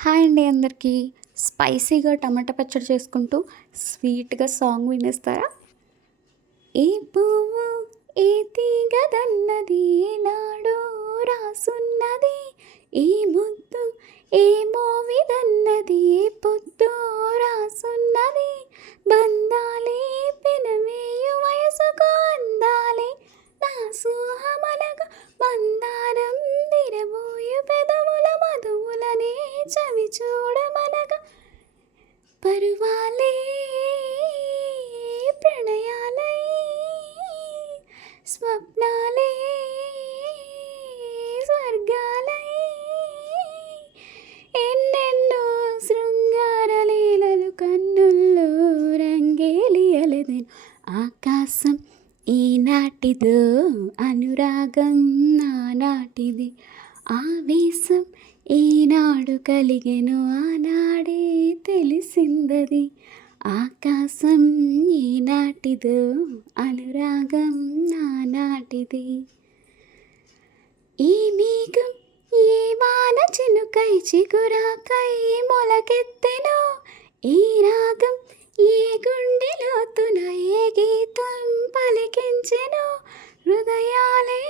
Hi అండి అందరికీ. స్పైసీగా టమాటా పచ్చడి చేసుకుంటూ స్వీట్‌గా సాంగ్ వినేస్తారా? ఏ పువ్వు ఏ తీగదన్నది ఏనాడో రాసున్నది. ఏ ముద్దు ఏ మోవిదన్నది ఏ పొద్దో రాసున్నది. బంధాలే పెనవేయు వయసుకు అందాలే నా సూహమనగా మందారం విరబోయు పెదవుల మధువులనే చవి చూడమనగా పరువాలే ప్రణయాలై స్వప్నాలే స్వర్గాలై ఎన్నెన్నో శృంగార లీలలు కన్నుల్లో రంగేలియలెదెను. ఆకాశం ఈనాటిదో అనురాగం నానాటిది. ఆవేశం ఈనాడు కలిగెను ఆనాడే తెలిసిందది. ఆకాశం ఈనాటిదో అనురాగం నానాటిది. ఈ మేఘం ఏ వాన చినుకై చిగురాకై మొలకెత్తెనో. ఈ రాగం ఏ గుండెలోతున ఏ గీతం పలికించెనో. హృదయాలే